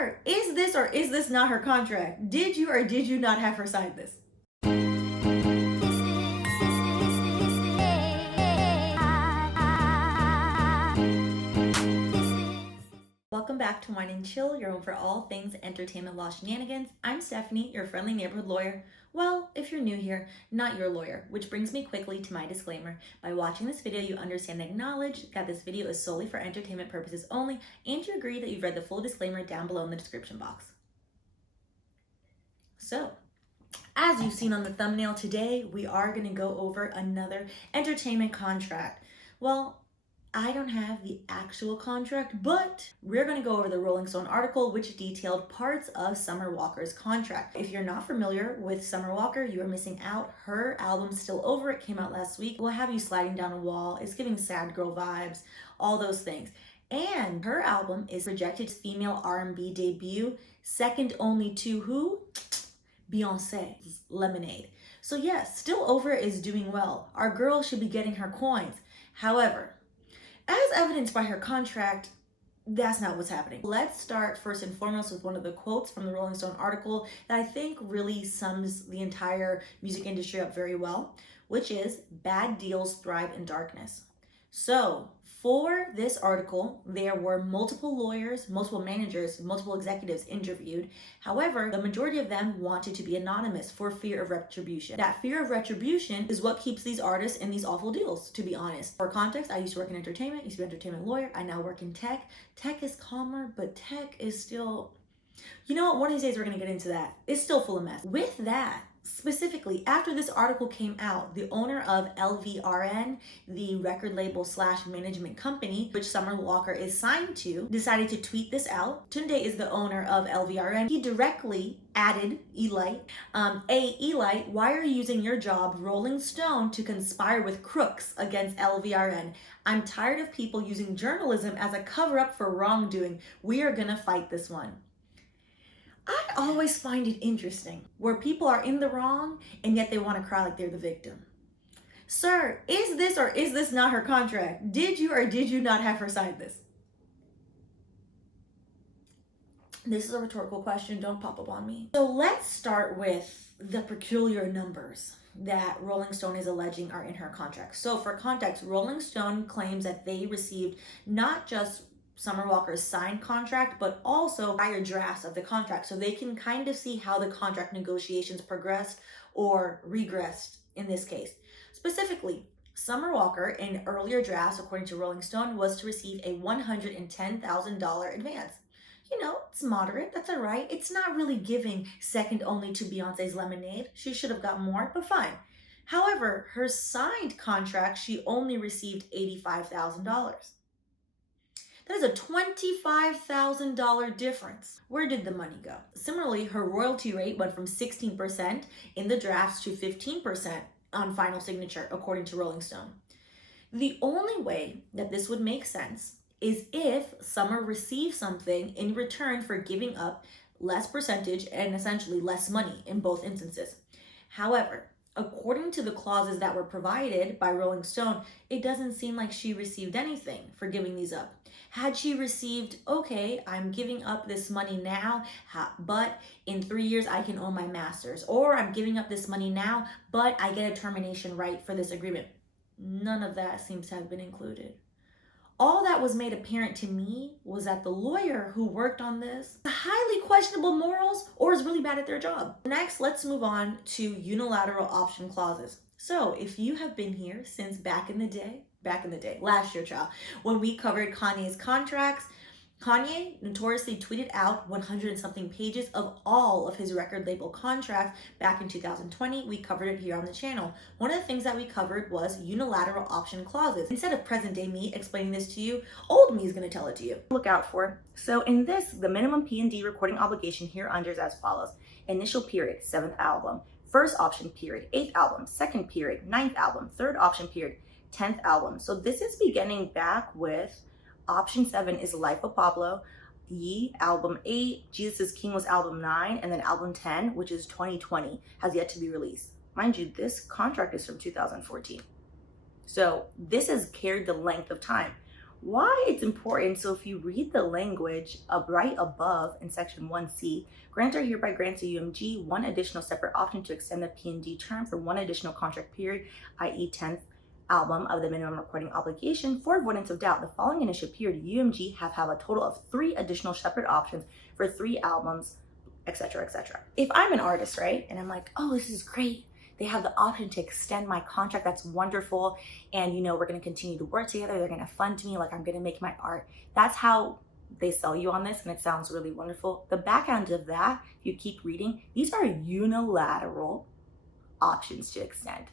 Sir, is this or is this not her contract? Did you or did you not have her sign this? Welcome back to Wine and Chill, your home for all things entertainment law shenanigans. I'm Stephanie, your friendly neighborhood lawyer. Well, if you're new here, not your lawyer, which brings me quickly to my disclaimer. By watching this video, you understand and acknowledge that this video is solely for entertainment purposes only, and you agree that you've read the full disclaimer down below in the description box. So, as you've seen on the thumbnail today, we are going to go over another entertainment contract. Well, I don't have the actual contract, but we're going to go over the Rolling Stone article which detailed parts of Summer Walker's contract. If you're not familiar with Summer Walker, you are missing out. Her album Still Over It came out last week. Will have you sliding down a wall. It's giving sad girl vibes, all those things. And her album is projected female R&B debut, second only to who? Beyonce's Lemonade. So yes, Still Over It is doing well. Our girl should be getting her coins. However, as evidenced by her contract, that's not what's happening. Let's start first and foremost with one of the quotes from the Rolling Stone article that I think really sums the entire music industry up very well, which is, "Bad deals thrive in darkness." So for this article, there were multiple lawyers, multiple managers, multiple executives interviewed. However, the majority of them wanted to be anonymous for fear of retribution. That fear of retribution is what keeps these artists in these awful deals, to be honest. For context, I used to work in entertainment, used to be an entertainment lawyer. I now work in tech. Tech is calmer, but tech is still, you know what, one of these days we're gonna get into that. It's still full of mess. With that, specifically, after this article came out, the owner of LVRN, the record label / management company, which Summer Walker is signed to, decided to tweet this out. Tunde is the owner of LVRN. He directly added Eli, Eli, why are you using your job, Rolling Stone, to conspire with crooks against LVRN? I'm tired of people using journalism as a cover-up for wrongdoing. We are gonna fight this one. I always find it interesting where people are in the wrong and yet they want to cry like they're the victim. Sir, is this or is this not her contract? Did you or did you not have her sign this? This is a rhetorical question. Don't pop up on me. So let's start with the peculiar numbers that Rolling Stone is alleging are in her contract. So for context, Rolling Stone claims that they received not just Summer Walker's signed contract, but also prior drafts of the contract, so they can kind of see how the contract negotiations progressed or regressed in this case. Specifically, Summer Walker in earlier drafts, according to Rolling Stone, was to receive a $110,000 advance. You know, it's moderate, that's all right. It's not really giving second only to Beyonce's Lemonade. She should have got more, but fine. However, her signed contract, she only received $85,000. That is a $25,000 difference. Where did the money go? Similarly, her royalty rate went from 16% in the drafts to 15% on final signature, according to Rolling Stone. The only way that this would make sense is if Summer received something in return for giving up less percentage and essentially less money in both instances. However, according to the clauses that were provided by Rolling Stone, it doesn't seem like she received anything for giving these up. Had she received, okay, I'm giving up this money now, but in 3 years I can own my master's, or I'm giving up this money now, but I get a termination right for this agreement. None of that seems to have been included. All that was made apparent to me was that the lawyer who worked on this has highly questionable morals or is really bad at their job. Next, let's move on to unilateral option clauses. So if you have been here since back in the day, last year, child, when we covered Kanye's contracts, Kanye notoriously tweeted out 100 and something pages of all of his record label contracts back in 2020. We covered it here on the channel. One of the things that we covered was unilateral option clauses. Instead of present day me explaining this to you, old me is going to tell it to you. Look out for. So in this, the minimum P&D recording obligation here under is as follows. Initial period, 7th album. First option period, 8th album. Second period, 9th album. Third option period, 10th album. So this is beginning back with option 7 is Life of Pablo, Ye, album 8, Jesus is King was album 9, and then album 10, which is 2020, has yet to be released. Mind you, this contract is from 2014. So this has carried the length of time. Why it's important. So if you read the language right above in section 1C, grantor hereby grants a UMG one additional separate option to extend the P&D term for one additional contract period, i.e. 10th album of the minimum recording obligation. For avoidance of doubt, the following initial period, UMG have a total of 3 additional separate options for 3 albums, etc., etc. If I'm an artist, right, and I'm like, oh, this is great, they have the option to extend my contract, that's wonderful, and we're going to continue to work together, they're going to fund me, like I'm going to make my art. That's how they sell you on this, and it sounds really wonderful. The back end of that, if you keep reading, these are unilateral options to extend.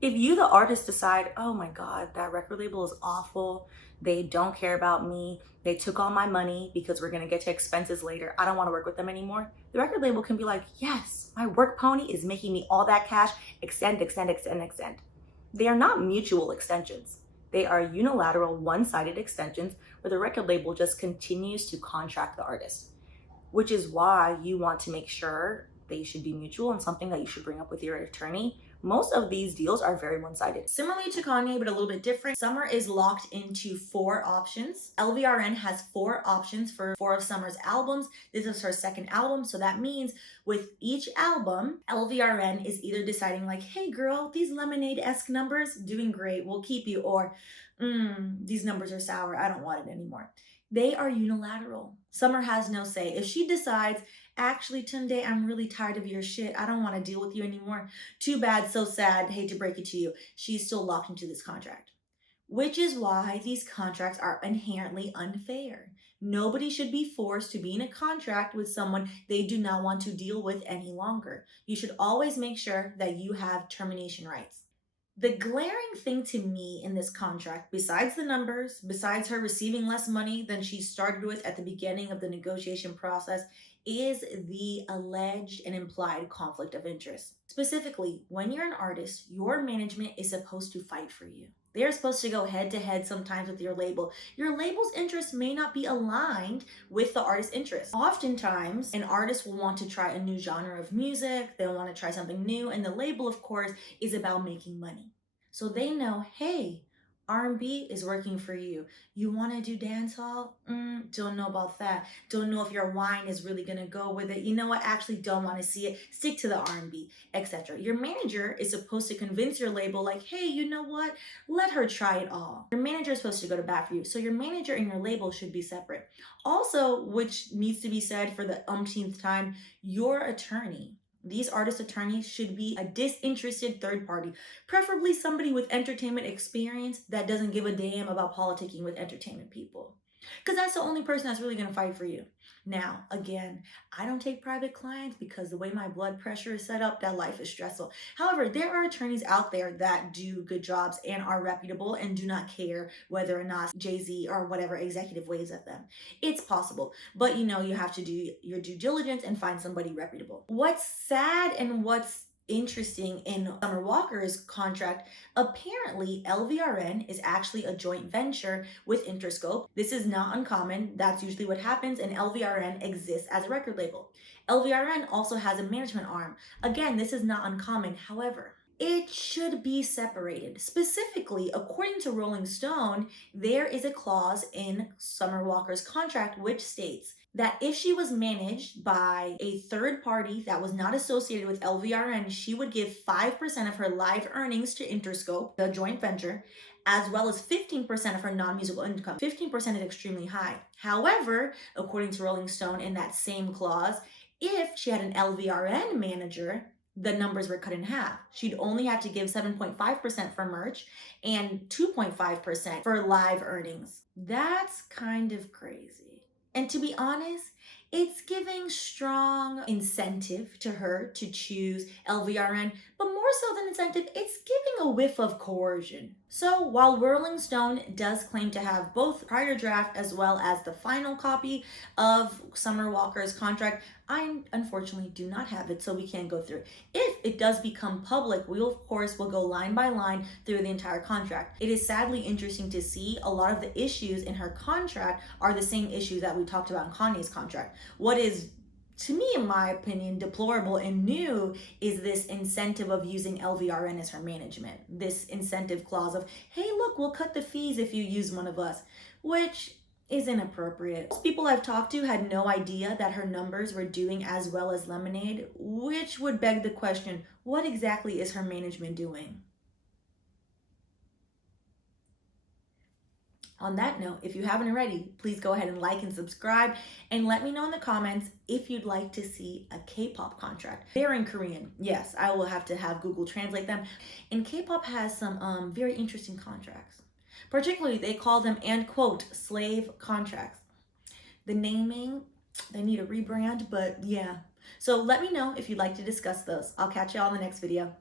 If you, the artist, decide, oh my God, that record label is awful, they don't care about me, they took all my money because we're gonna get to expenses later, I don't wanna work with them anymore, the record label can be like, yes, my work pony is making me all that cash, extend, extend, extend, extend. They are not mutual extensions. They are unilateral, one-sided extensions where the record label just continues to contract the artist, which is why you want to make sure they should be mutual and something that you should bring up with your attorney. Most of these deals are very one-sided. Similarly to Kanye, but a little bit different, Summer is locked into 4 options. LVRN has 4 options for 4 of Summer's albums. This is her second album, so that means with each album, LVRN is either deciding like, hey girl, these Lemonade-esque numbers, doing great, we'll keep you, or these numbers are sour, I don't want it anymore. They are unilateral. Summer has no say. If she decides, actually, Tunde, I'm really tired of your shit, I don't want to deal with you anymore, too bad, so sad, hate to break it to you, she's still locked into this contract. Which is why these contracts are inherently unfair. Nobody should be forced to be in a contract with someone they do not want to deal with any longer. You should always make sure that you have termination rights. The glaring thing to me in this contract, besides the numbers, besides her receiving less money than she started with at the beginning of the negotiation process, is the alleged and implied conflict of interest. Specifically, when you're an artist, your management is supposed to fight for you. They're supposed to go head to head sometimes with your label. Your label's interests may not be aligned with the artist's interests. Oftentimes, an artist will want to try a new genre of music, they'll want to try something new, and the label, of course, is about making money. So they know, hey, R&B is working for you. You want to do dancehall? Don't know about that. Don't know if your wine is really going to go with it. You know what? Actually don't want to see it. Stick to the R&B, etc. Your manager is supposed to convince your label like, hey, you know what? Let her try it all. Your manager is supposed to go to bat for you. So your manager and your label should be separate. Also, which needs to be said for the umpteenth time, your attorney. These artist attorneys should be a disinterested third party, preferably somebody with entertainment experience that doesn't give a damn about politicking with entertainment people. Because that's the only person that's really going to fight for you. Now, again, I don't take private clients because the way my blood pressure is set up, that life is stressful. However, there are attorneys out there that do good jobs and are reputable and do not care whether or not Jay-Z or whatever executive waves at them. It's possible, but you have to do your due diligence and find somebody reputable. What's sad and what's interesting in Summer Walker's contract, apparently LVRN is actually a joint venture with Interscope. This is not uncommon. That's usually what happens, and LVRN exists as a record label. LVRN also has a management arm. Again, this is not uncommon. However, it should be separated. Specifically, according to Rolling Stone, there is a clause in Summer Walker's contract which states that if she was managed by a third party that was not associated with LVRN, she would give 5% of her live earnings to Interscope, the joint venture, as well as 15% of her non-musical income. 15% is extremely high. However, according to Rolling Stone, in that same clause, if she had an LVRN manager, the numbers were cut in half. She'd only have to give 7.5% for merch and 2.5% for live earnings. That's kind of crazy. And to be honest, it's giving strong incentive to her to choose LVRN, but more so than incentive, it's giving a whiff of coercion. So while Rolling Stone does claim to have both prior draft as well as the final copy of Summer Walker's contract, I unfortunately do not have it, so we can't go through. If it does become public, we of course will go line by line through the entire contract. It is sadly interesting to see a lot of the issues in her contract are the same issues that we talked about in Kanye's contract. What is, to me, in my opinion, deplorable and new is this incentive of using LVRN as her management. This incentive clause of, hey, look, we'll cut the fees if you use one of us. which is inappropriate. Most people I've talked to had no idea that her numbers were doing as well as Lemonade, which would beg the question, what exactly is her management doing? On that note, if you haven't already, please go ahead and like and subscribe, and let me know in the comments if you'd like to see a K-pop contract. They're in Korean. Yes, I will have to have Google translate them. And K-pop has some very interesting contracts. Particularly, they call them, and quote, slave contracts. The naming, they need a rebrand, but yeah. So let me know if you'd like to discuss those. I'll catch y'all in the next video.